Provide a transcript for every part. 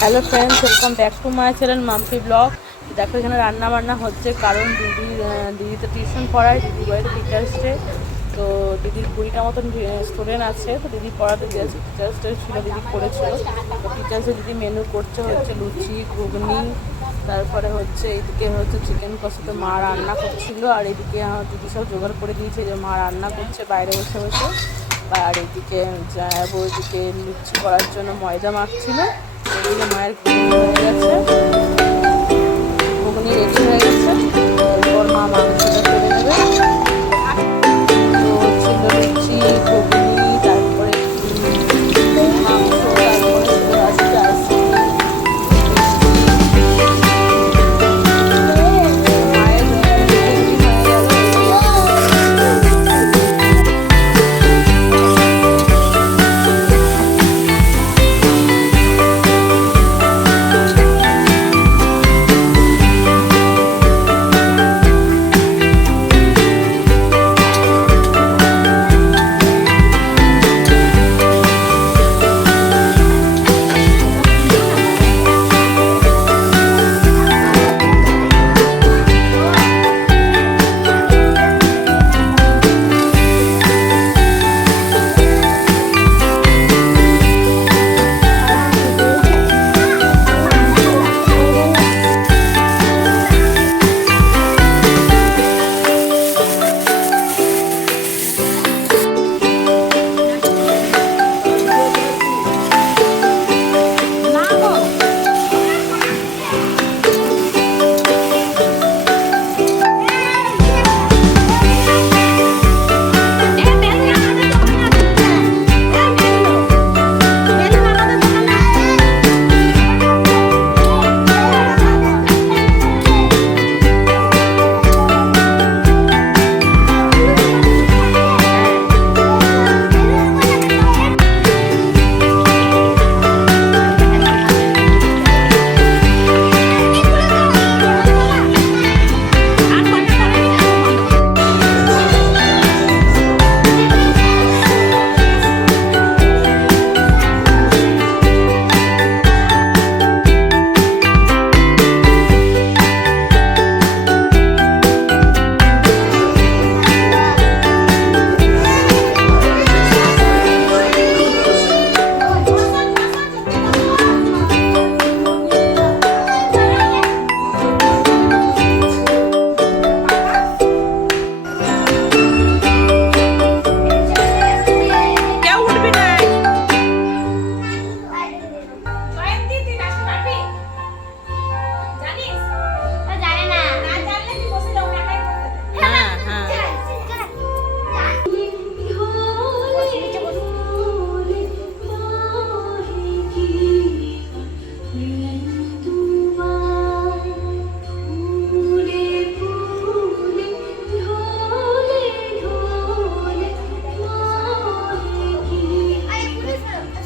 Hello friends welcome back to my channel Mampi blog দেখো, এখানে রান্না বান্না হচ্ছে, কারণ দিদি দিদি তো টিউশন পড়ায়, দিদি বাড়িতে টিচার্স ডে তো দিদির কুড়িটা মতন স্টুডেন্ট আছে, তো দিদি পড়াতে টিচার্স ডে ছিল, দিদি করেছিল। তো টিচার্স দিদি মেনু করছে, হচ্ছে লুচি, ঘুগনি, তারপরে হচ্ছে এইদিকে হচ্ছে চিকেন কষাতে মা রান্না করছিল, আর এদিকে দিদি সব জোগাড় করে দিয়েছে যে মা রান্না করছে বাইরে বসে বসে। আর এদিকে যাব এদিকে লুচি করার জন্য ময়দা মাখছিল। এদিকে মায়ের ঘুম হয়ে গেছে।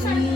Sorry.